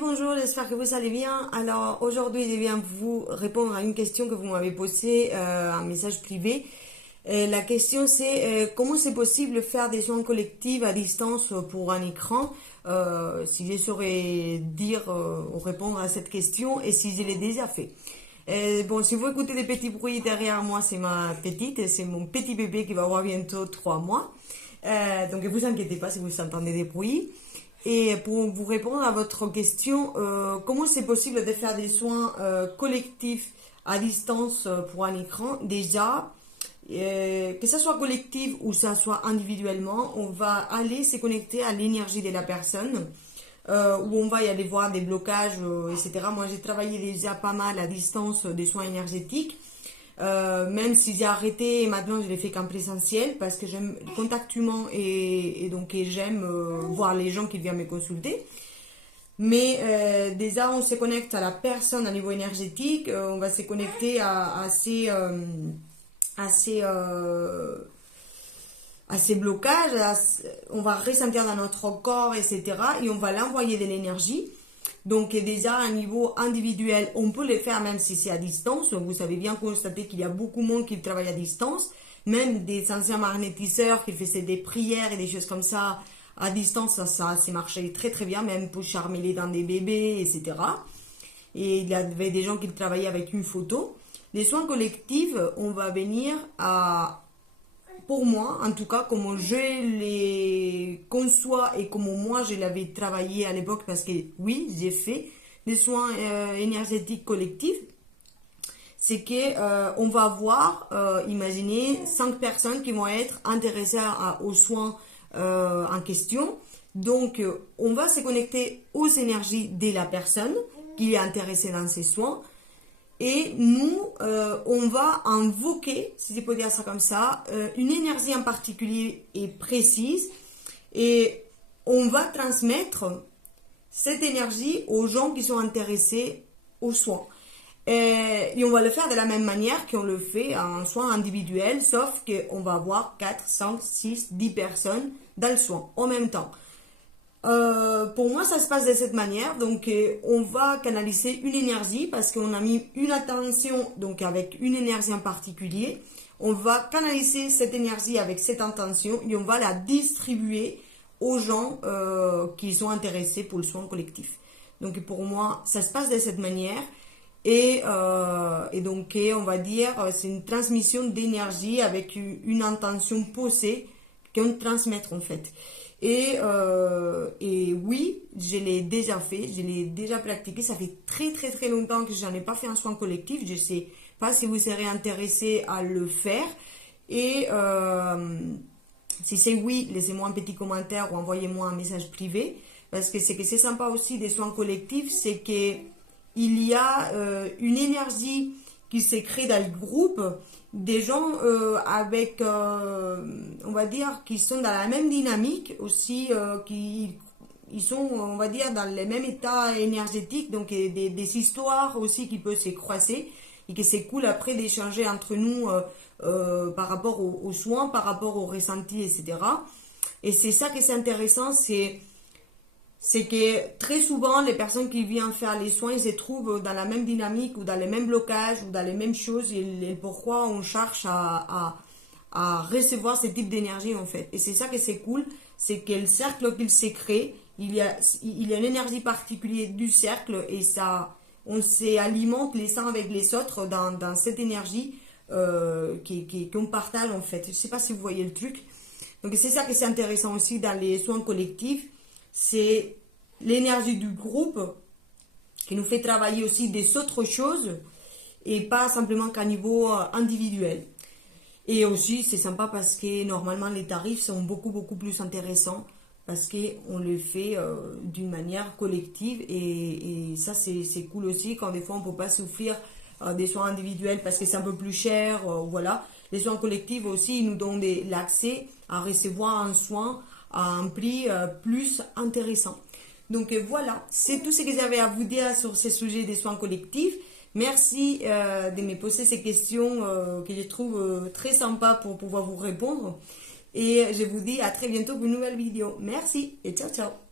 bonjour, j'espère que vous allez bien. Alors aujourd'hui, je viens vous répondre à une question que vous m'avez posée en message privé. La question c'est comment c'est possible de faire des soins collectifs à distance pour un écran. Si je saurais dire ou répondre à cette question et si je l'ai déjà fait. Bon, si vous écoutez des petits bruits derrière moi, c'est ma petite, c'est mon petit bébé qui va avoir bientôt 3 mois. Donc ne vous inquiétez pas si vous entendez des bruits. Et pour vous répondre à votre question, comment c'est possible de faire des soins collectifs à distance pour un écran? Déjà, que ça soit collectif ou ça soit individuellement, on va aller se connecter à l'énergie de la personne, où on va y aller voir des blocages, etc. Moi, j'ai travaillé déjà pas mal à distance des soins énergétiques. Même si j'ai arrêté et maintenant je les fais qu'en présentiel parce que j'aime le contact humain et donc j'aime voir les gens qui viennent me consulter. Mais déjà on se connecte à la personne à niveau énergétique, on va se connecter à ces blocages, on va ressentir dans notre corps, etc. Et on va l'envoyer de l'énergie. Donc déjà à un niveau individuel, on peut le faire même si c'est à distance. Vous savez bien constater qu'il y a beaucoup de monde qui travaille à distance. Même des anciens magnétiseurs qui faisaient des prières et des choses comme ça à distance, ça marchait très très bien, même pour charmer les dents des bébés, etc. Et il y avait des gens qui travaillaient avec une photo. Les soins collectifs, on va venir à... Pour moi, en tout cas, comment je les conçois et comment moi je l'avais travaillé à l'époque, parce que oui, j'ai fait des soins énergétiques collectifs, c'est que on va avoir, imaginez, 5 personnes qui vont être intéressées aux soins en question. Donc, on va se connecter aux énergies de la personne qui est intéressée dans ces soins. Et nous, on va invoquer, si je peux dire ça comme ça, une énergie en particulier et précise. Et on va transmettre cette énergie aux gens qui sont intéressés aux soins. Et on va le faire de la même manière qu'on le fait en soin individuel, sauf qu'on va avoir 4, 5, 6, 10 personnes dans le soin en même temps. Pour moi, ça se passe de cette manière. Donc, on va canaliser une énergie parce qu'on a mis une attention, donc avec une énergie en particulier. On va canaliser cette énergie avec cette intention et on va la distribuer aux gens qui sont intéressés pour le soin collectif. Donc, pour moi, ça se passe de cette manière. Et donc, on va dire, c'est une transmission d'énergie avec une intention posée qu'on transmet en fait. Et oui, je l'ai déjà fait, je l'ai déjà pratiqué. Ça fait très très très longtemps que je n'en ai pas fait un soin collectif. Je ne sais pas si vous serez intéressé à le faire. Et si c'est oui, laissez-moi un petit commentaire ou envoyez-moi un message privé. Parce que c'est sympa aussi des soins collectifs, c'est qu'il y a une énergie qui se crée dans le groupe, des gens avec, on va dire, qui sont dans la même dynamique aussi, ils sont, on va dire, dans le même état énergétique, donc des histoires aussi qui peuvent se croiser et que c'est cool après d'échanger entre nous par rapport aux soins, par rapport aux ressentis, etc. Et c'est ça que c'est intéressant, c'est que très souvent, les personnes qui viennent faire les soins, ils se trouvent dans la même dynamique ou dans les mêmes blocages ou dans les mêmes choses. Et pourquoi on cherche à recevoir ce type d'énergie en fait. Et c'est ça que c'est cool, c'est que le cercle qu'il s'est créé, il y a une énergie particulière du cercle et ça, on s'alimente les uns avec les autres dans cette énergie qu'on partage en fait. Je ne sais pas si vous voyez le truc. Donc c'est ça que c'est intéressant aussi dans les soins collectifs. C'est l'énergie du groupe qui nous fait travailler aussi des autres choses et pas simplement qu'à niveau individuel. Et aussi, c'est sympa parce que normalement, les tarifs sont beaucoup, beaucoup plus intéressants parce qu'on le fait d'une manière collective et ça, c'est cool aussi quand des fois, on ne peut pas s'offrir des soins individuels parce que c'est un peu plus cher. Voilà. Les soins collectifs aussi, ils nous donnent l'accès à recevoir un soin à un prix plus intéressant. Donc voilà, c'est tout ce que j'avais à vous dire sur ce sujet des soins collectifs. Merci de me poser ces questions que je trouve très sympa pour pouvoir vous répondre. Et je vous dis à très bientôt pour une nouvelle vidéo. Merci et ciao ciao.